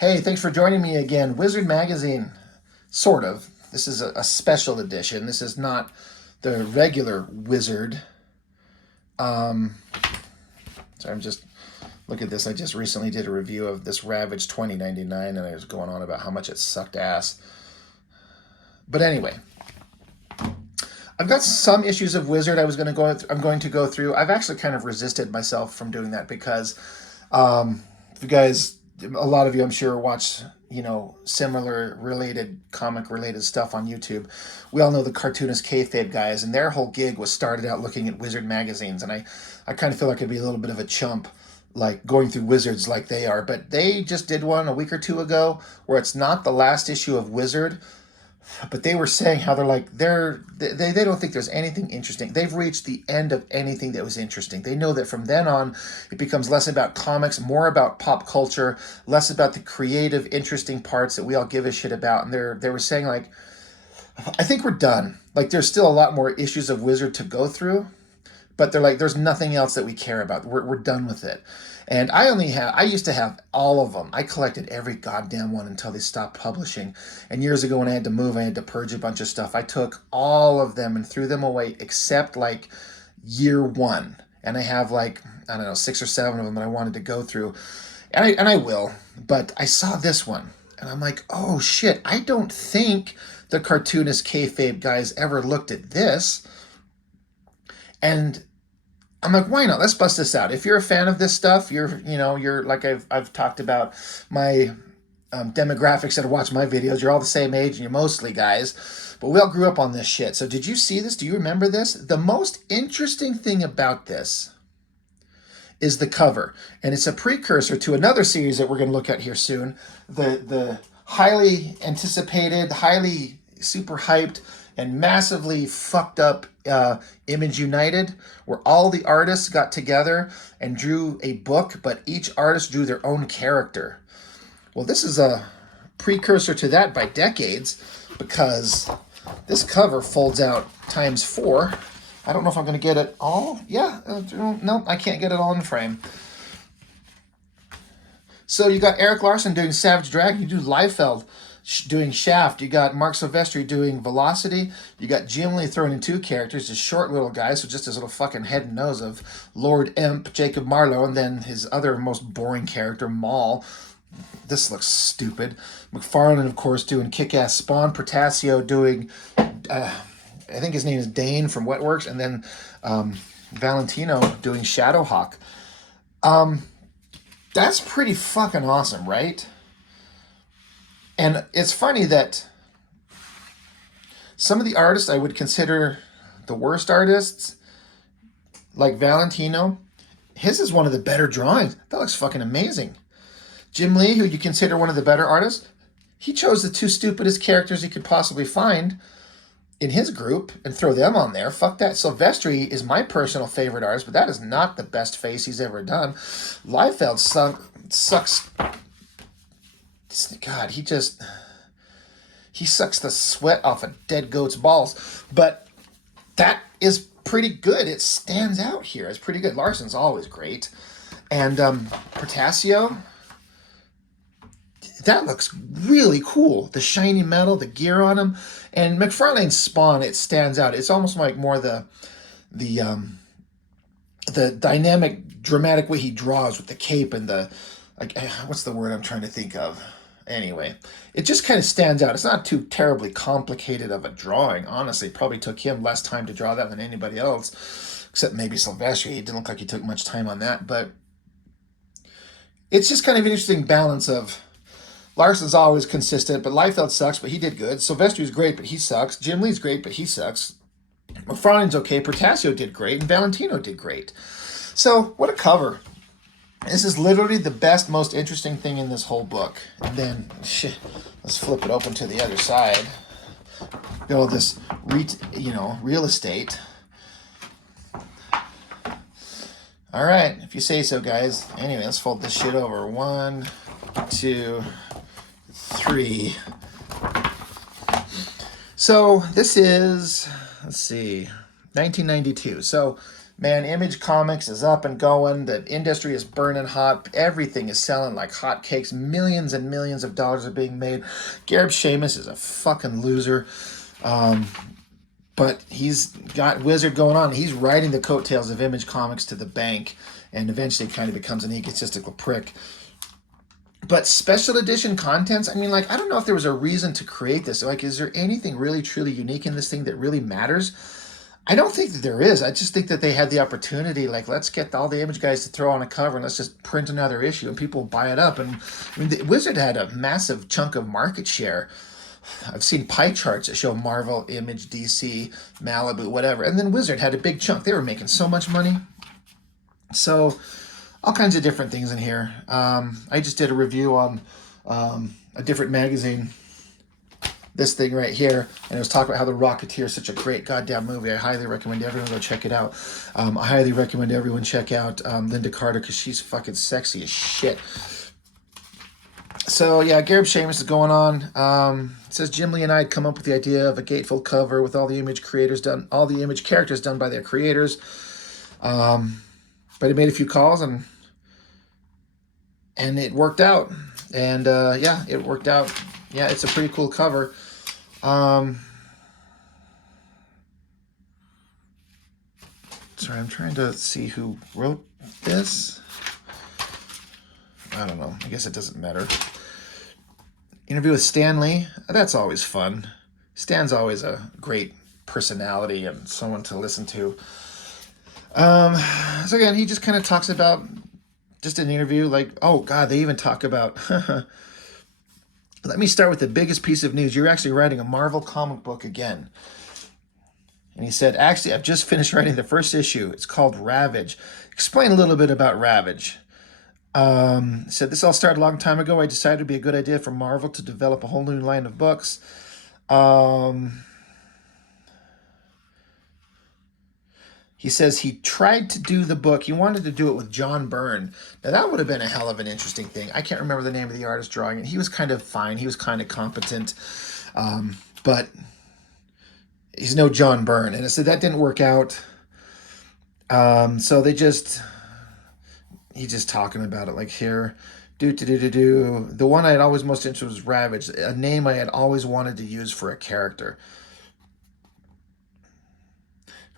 Hey, thanks for joining me again. Wizard Magazine, sort of. This is a special edition. This is not the regular Wizard. Um, so I'm just look at this. I just recently did a review of this Ravage 2099, and I was going on about how much it sucked ass. But anyway, I've got some issues of Wizard. I'm going to go through. I've actually kind of resisted myself from doing that because, if you guys, a lot of you, I'm sure, watch similar related comic related stuff on YouTube. We all know the cartoonist kayfabe guys, and their whole gig was started out looking at Wizard magazines, and I kind of feel like I'd be a little bit of a chump like going through Wizards like they are, but they just did one a week or two ago where it's not the last issue of Wizard, but they were saying how they don't think there's anything interesting. They've reached the end of anything that was interesting. They know that from then on it becomes less about comics, more about pop culture, less about the creative, interesting parts that we all give a shit about. And they were saying, like, I think we're done. Like, there's still a lot more issues of Wizard to go through, but they're like, there's nothing else that we care about. We're done with it. And I used to have all of them. I collected every goddamn one until they stopped publishing. And years ago when I had to move, I had to purge a bunch of stuff. I took all of them and threw them away except like year one. And I have like, I don't know, 6 or 7 of them that I wanted to go through. And I will. But I saw this one and I'm like, oh shit, I don't think the cartoonist kayfabe guys ever looked at this. And I'm like, why not? Let's bust this out. If you're a fan of this stuff, you're like I've talked about my demographics that watch my videos. You're all the same age, and you're mostly guys, but we all grew up on this shit. So did you see this? Do you remember this? The most interesting thing about this is the cover, and it's a precursor to another series that we're going to look at here soon. The highly anticipated, highly super hyped, and massively fucked up Image United, where all the artists got together and drew a book, but each artist drew their own character. Well, this is a precursor to that by decades, because this cover folds out times 4. I don't know if I'm going to get it all. Yeah, no, I can't get it all in frame. So you got Eric Larson doing Savage Dragon. You do Liefeld doing Shaft. You got Mark Silvestri doing Velocity. You got Jim Lee throwing in 2 characters, his short little guy, so just his little fucking head and nose of Lord Imp, Jacob Marlowe, and then his other most boring character, Maul. This looks stupid. McFarlane, of course, doing Kick-Ass Spawn. Protasio doing, I think his name is Dane from Wetworks, and then Valentino doing Shadowhawk. That's pretty fucking awesome, right? And it's funny that some of the artists I would consider the worst artists, like Valentino, his is one of the better drawings. That looks fucking amazing. Jim Lee, who you consider one of the better artists, he chose the 2 stupidest characters he could possibly find in his group and throw them on there. Fuck that. Silvestri is my personal favorite artist, but that is not the best face he's ever done. Liefeld sucks. God, he sucks the sweat off a dead goat's balls. But that is pretty good. It stands out here. It's pretty good. Larson's always great. And Protasio, that looks really cool. The shiny metal, the gear on him. And McFarlane's Spawn, it stands out. It's almost like more the dynamic, dramatic way he draws with the cape and the, like, what's the word I'm trying to think of? Anyway, it just kind of stands out. It's not too terribly complicated of a drawing, honestly. It probably took him less time to draw that than anybody else, except maybe Silvestri. It didn't look like he took much time on that, but it's just kind of an interesting balance of Larson's always consistent, but Liefeld sucks, but he did good. Silvestri's great, but he sucks. Jim Lee's great, but he sucks. McFarlane's okay. Protasio did great, and Valentino did great. So, what a cover. This is literally the best, most interesting thing in this whole book. And then, let's flip it open to the other side. Build this, real estate. All right, if you say so, guys. Anyway, let's fold this shit over. 1, 2, 3. So this is, let's see, 1992. So Man, Image Comics is up and going. The industry is burning hot. Everything is selling like hotcakes. Millions and millions of dollars are being made. Gareb Shamus is a fucking loser. But he's got Wizard going on. He's riding the coattails of Image Comics to the bank and eventually kind of becomes an egotistical prick. But special edition contents, I mean, like, I don't know if there was a reason to create this. Like, is there anything really, truly unique in this thing that really matters? I don't think that there is. I just think that they had the opportunity, like, let's get all the Image guys to throw on a cover and let's just print another issue and people buy it up. And I mean, the Wizard had a massive chunk of market share. I've seen pie charts that show Marvel, Image, DC, Malibu, whatever. And then Wizard had a big chunk. They were making so much money. So all kinds of different things in here. I just did a review on a different magazine, this thing right here, and it was talking about how The Rocketeer is such a great goddamn movie. I highly recommend everyone go check it out. I highly recommend everyone check out Linda Carter because she's fucking sexy as shit. So yeah, Gareb Shamus is going on. It says Jim Lee and I had come up with the idea of a gatefold cover with all the Image characters done by their creators. But he made a few calls and it worked out. And yeah, it worked out. Yeah, it's a pretty cool cover. Sorry, I'm trying to see who wrote this. I don't know. I guess it doesn't matter. Interview with Stan Lee. That's always fun. Stan's always a great personality and someone to listen to. So again, he just kind of talks about just an interview like, oh God, they even talk about, let me start with the biggest piece of news. You're actually writing a Marvel comic book again. And he said, actually, I've just finished writing the first issue. It's called Ravage. Explain a little bit about Ravage. Said this all started a long time ago. I decided it would be a good idea for Marvel to develop a whole new line of books. He says he tried to do the book. He wanted to do it with John Byrne. Now, that would have been a hell of an interesting thing. I can't remember the name of the artist drawing it. He was kind of fine. He was kind of competent. But he's no John Byrne. And I said that didn't work out. So he's just talking about it like here. The one I had always most interested was Ravage, a name I had always wanted to use for a character.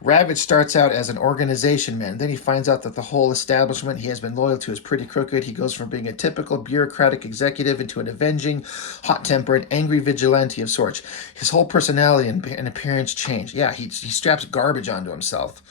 Ravage starts out as an organization man. Then he finds out that the whole establishment he has been loyal to is pretty crooked. He goes from being a typical bureaucratic executive into an avenging, hot-tempered, angry vigilante of sorts. His whole personality and appearance change. Yeah, he straps garbage onto himself.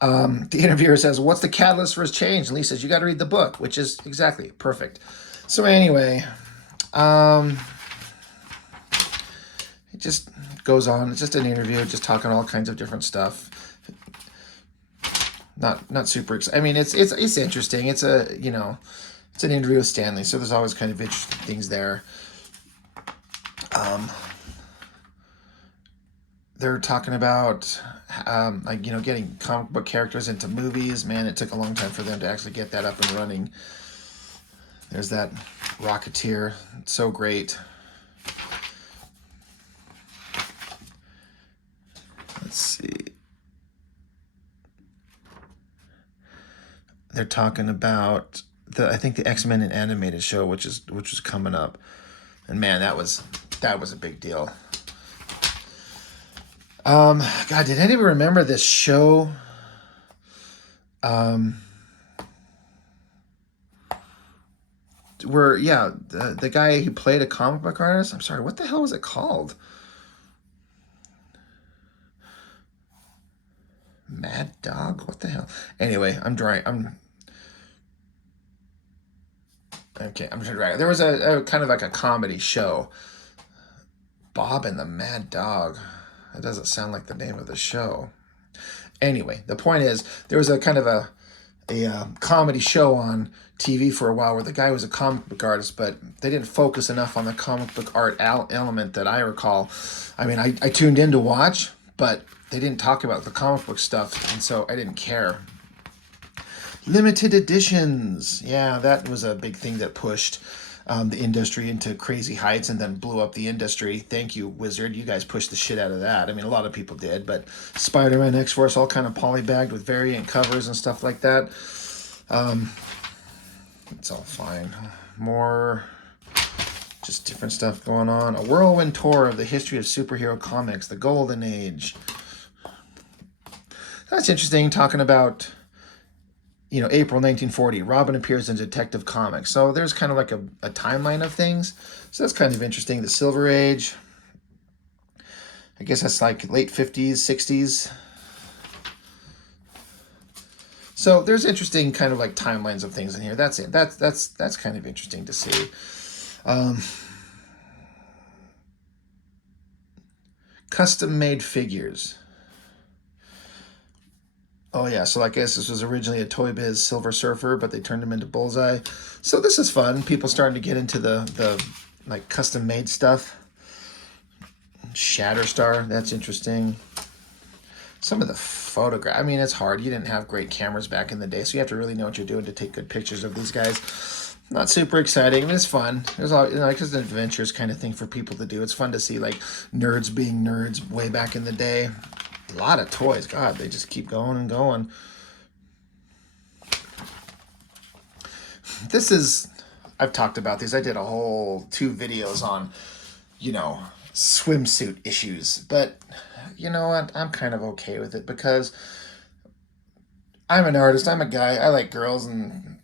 The interviewer says, what's the catalyst for his change? And Lee says, you got to read the book, which is exactly perfect. So anyway, it just goes on. It's just an interview, just talking all kinds of different stuff. Not super exciting. I mean, it's interesting. It's it's an interview with Stan Lee, so there's always kind of interesting things there. They're talking about getting comic book characters into movies. Man, it took a long time for them to actually get that up and running. There's that Rocketeer. It's so great. Let's see. They're talking about I think the X-Men and animated show, which was coming up, and man, that was a big deal. God, did anybody remember this show? Where the guy who played a comic book artist. I'm sorry, what the hell was it called? Mad Dog? What the hell? Anyway, I'm trying to drag. There was a kind of like a comedy show. Bob and the Mad Dog. That doesn't sound like the name of the show. Anyway, the point is, there was a kind of a comedy show on TV for a while where the guy was a comic book artist, but they didn't focus enough on the comic book art element that I recall. I mean, I tuned in to watch, but they didn't talk about the comic book stuff, and so I didn't care. Limited editions. Yeah, that was a big thing that pushed. the industry into crazy heights and then blew up the industry. Thank you, Wizard. You guys pushed the shit out of that. I mean, a lot of people did, but Spider-Man, X-Force, all kind of polybagged with variant covers and stuff like that. It's all fine. More just different stuff going on. A whirlwind tour of the history of superhero comics, the Golden Age. That's interesting, talking about, April 1940, Robin appears in Detective Comics. So there's kind of like a timeline of things. So that's kind of interesting. The Silver Age, I guess that's like late 50s, 60s. So there's interesting kind of like timelines of things in here. That's it. That's kind of interesting to see. Custom-made figures. Oh yeah, so I guess this was originally a Toy Biz Silver Surfer, but they turned him into Bullseye. So this is fun. People starting to get into the like custom-made stuff. Shatterstar, that's interesting. Some of the photograph. I mean, it's hard. You didn't have great cameras back in the day, so you have to really know what you're doing to take good pictures of these guys. Not super exciting. I mean, it's fun. It was all, like, it's an adventures kind of thing for people to do. It's fun to see like nerds being nerds way back in the day. A lot of toys. God, they just keep going and going. This is, I've talked about these. I did a whole 2 videos on, swimsuit issues. But you know what? I'm kind of okay with it because I'm an artist. I'm a guy. I like girls, and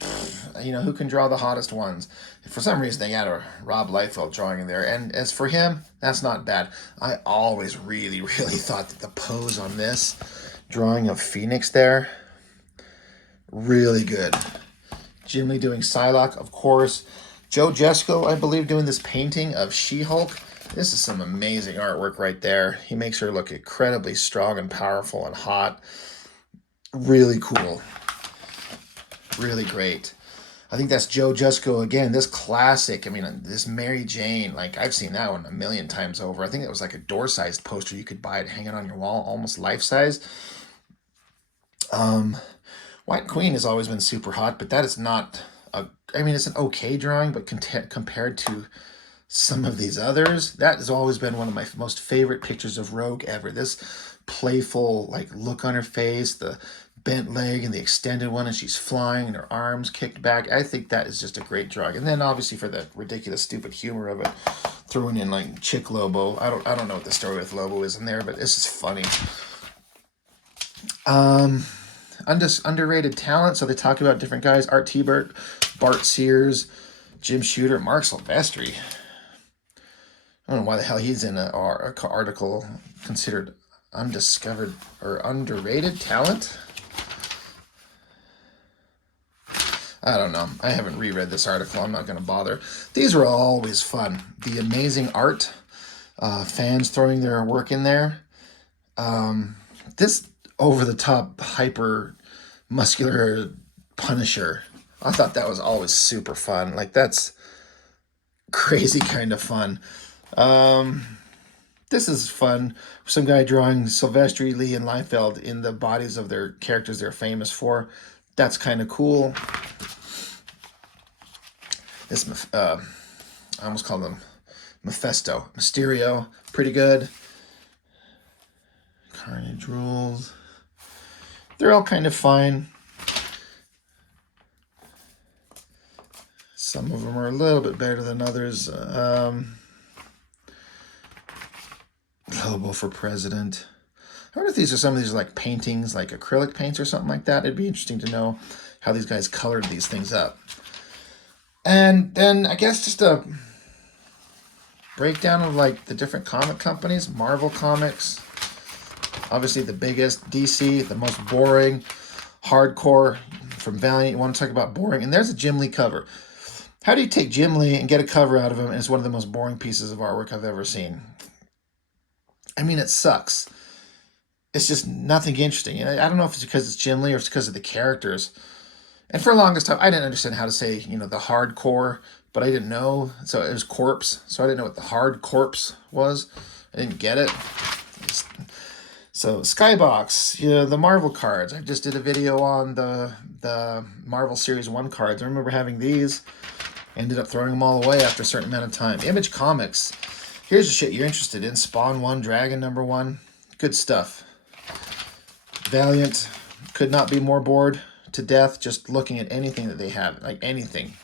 who can draw the hottest ones? For some reason, they had a Rob Liefeld drawing in there, and as for him, that's not bad. I always really, really thought that the pose on this drawing of Phoenix there, really good. Jim Lee doing Psylocke, of course. Joe Jesko, I believe, doing this painting of She-Hulk. This is some amazing artwork right there. He makes her look incredibly strong and powerful and hot. Really cool. Really great. I think that's Joe Jusko again. This classic, I mean, this Mary Jane, like I've seen that one a million times over. I think it was like a door-sized poster. You could buy it, hang it on your wall, almost life-size. White Queen has always been super hot, but that is not it's an okay drawing, but compared to some of these others, that has always been one of my most favorite pictures of Rogue ever. This playful like look on her face, the bent leg and the extended one, and she's flying and her arms kicked back. I think that is just a great drawing. And then obviously for the ridiculous stupid humor of it, throwing in like Chick Lobo. I don't know what the story with Lobo is in there, but it's just funny. Underrated talent. So they talk about different guys: Art T-Bert, Bart Sears, Jim Shooter, Mark Silvestri. I don't know why the hell he's in an article considered undiscovered or underrated talent. I don't know. I haven't reread this article. I'm not going to bother. These are always fun. The amazing art, fans throwing their work in there. This over-the-top, hyper-muscular Punisher, I thought that was always super fun. Like, that's crazy kind of fun. This is fun. Some guy drawing Silvestri, Lee, and Liefeld in the bodies of their characters they're famous for. That's kind of cool. This, I almost called them Mephisto. Mysterio, pretty good. Carnage Rules. They're all kind of fine. Some of them are a little bit better than others. Lobo for President. I wonder if these are some of these like paintings, like acrylic paints or something like that. It'd be interesting to know how these guys colored these things up. And then I guess just a breakdown of like the different comic companies. Marvel Comics, obviously the biggest. DC, the most boring. Hardcore from Valiant. You want to talk about boring? And there's a Jim Lee cover. How do you take Jim Lee and get a cover out of him? And it's one of the most boring pieces of artwork I've ever seen. I mean, it sucks. It's just nothing interesting. I don't know if it's because it's Jim Lee or it's because of the characters. And for the longest time, I didn't understand how to say, the hardcore, but I didn't know. So it was corpse. So I didn't know what the hard corpse was. I didn't get it. So Skybox, the Marvel cards. I just did a video on the Marvel Series 1 cards. I remember having these. Ended up throwing them all away after a certain amount of time. Image Comics. Here's the shit you're interested in. Spawn 1, Dragon #1. Good stuff. Valiant. Could not be more bored to death just looking at anything that they have. Like anything.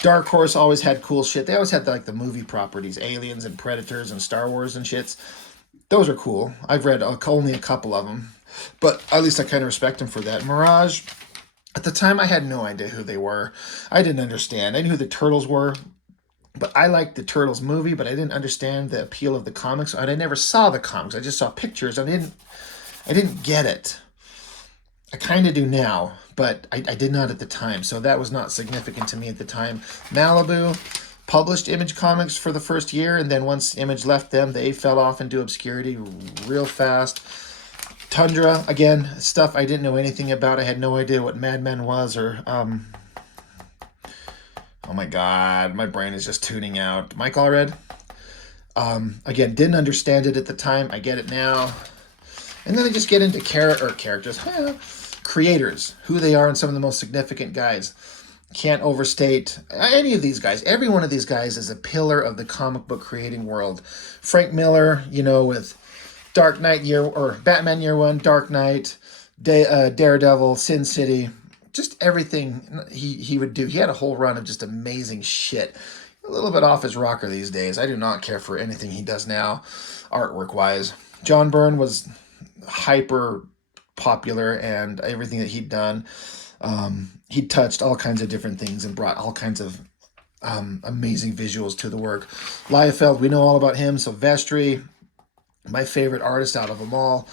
Dark Horse always had cool shit. They always had like the movie properties. Aliens and Predators and Star Wars and shits. Those are cool. I've read only a couple of them. But at least I kind of respect them for that. Mirage. At the time, I had no idea who they were. I didn't understand. I knew who the Turtles were, but I liked the Turtles movie, but I didn't understand the appeal of the comics. And I never saw the comics. I just saw pictures. I didn't get it. I kind of do now, but I did not at the time. So that was not significant to me at the time. Malibu published Image Comics for the first year, and then once Image left them, they fell off into obscurity real fast. Tundra, again, stuff I didn't know anything about. I had no idea what Madman was or, oh my God, my brain is just tuning out. Mike Allred, again, didn't understand it at the time. I get it now. And then they just get into characters, creators, who they are, and some of the most significant guys. Can't overstate any of these guys. Every one of these guys is a pillar of the comic book creating world. Frank Miller, with Dark Knight Batman Year One, Dark Knight, Daredevil, Sin City, just everything he would do. He had a whole run of just amazing shit. A little bit off his rocker these days. I do not care for anything he does now, artwork-wise. John Byrne was hyper popular, and everything that he'd done, he touched all kinds of different things and brought all kinds of amazing visuals to the work. Liefeld, we know all about him. Silvestri, my favorite artist out of them all.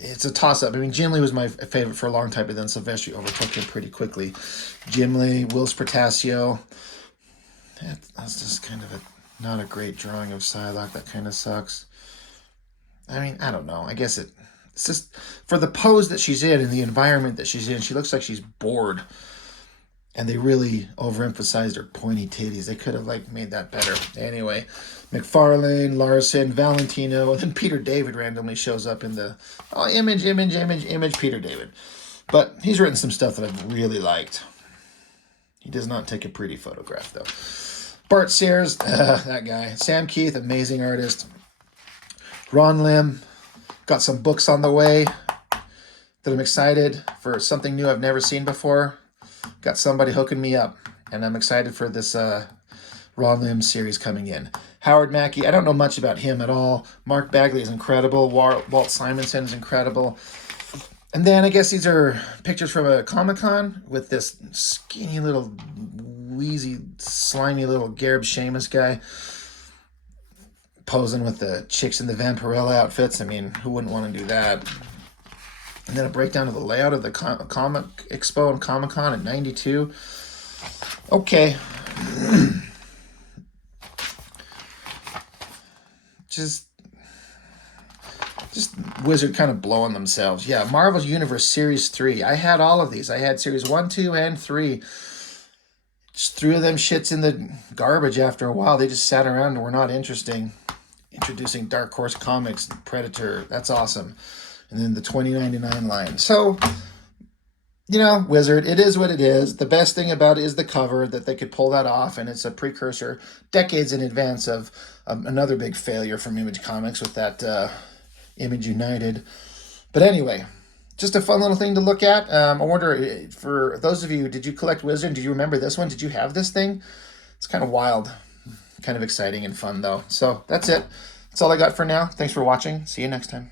It's a toss-up. I mean, Jim Lee was my favorite for a long time, but then Silvestri overtook him pretty quickly. Jim Lee, Wills Protasio. That's just kind of not a great drawing of Psylocke. That kind of sucks. I mean, I don't know. I guess it's just for the pose that she's in and the environment that she's in, she looks like she's bored. And they really overemphasized her pointy titties. They could have made that better. Anyway, McFarlane, Larson, Valentino, and then Peter David randomly shows up in the image, Peter David. But he's written some stuff that I've really liked. He does not take a pretty photograph, though. Bart Sears, that guy. Sam Keith, amazing artist. Ron Lim, got some books on the way that I'm excited for something new I've never seen before. Got somebody hooking me up, and I'm excited for this Ron Lim series coming in. Howard Mackey, I don't know much about him at all. Mark Bagley is incredible. Walt Simonson is incredible. And then I guess these are pictures from a Comic-Con with this skinny little, wheezy, slimy little Garib Sheamus guy posing with the chicks in the Vampirella outfits. I mean, who wouldn't want to do that? And then a breakdown of the layout of the Comic Expo and Comic-Con in '92. Okay. Just Wizard kind of blowing themselves. Yeah, Marvel's Universe Series 3. I had all of these. I had Series 1, 2, and 3. Just threw them shits in the garbage after a while. They just sat around and were not interesting. Introducing Dark Horse Comics, Predator. That's awesome. And then the $20.99 line. So, Wizard, it is what it is. The best thing about it is the cover, that they could pull that off, and it's a precursor decades in advance of another big failure from Image Comics with that Image United. But anyway, just a fun little thing to look at. I wonder, for those of you, did you collect Wizard? Did you remember this one? Did you have this thing? It's kind of wild. Kind of exciting and fun, though. So that's it. That's all I got for now. Thanks for watching. See you next time.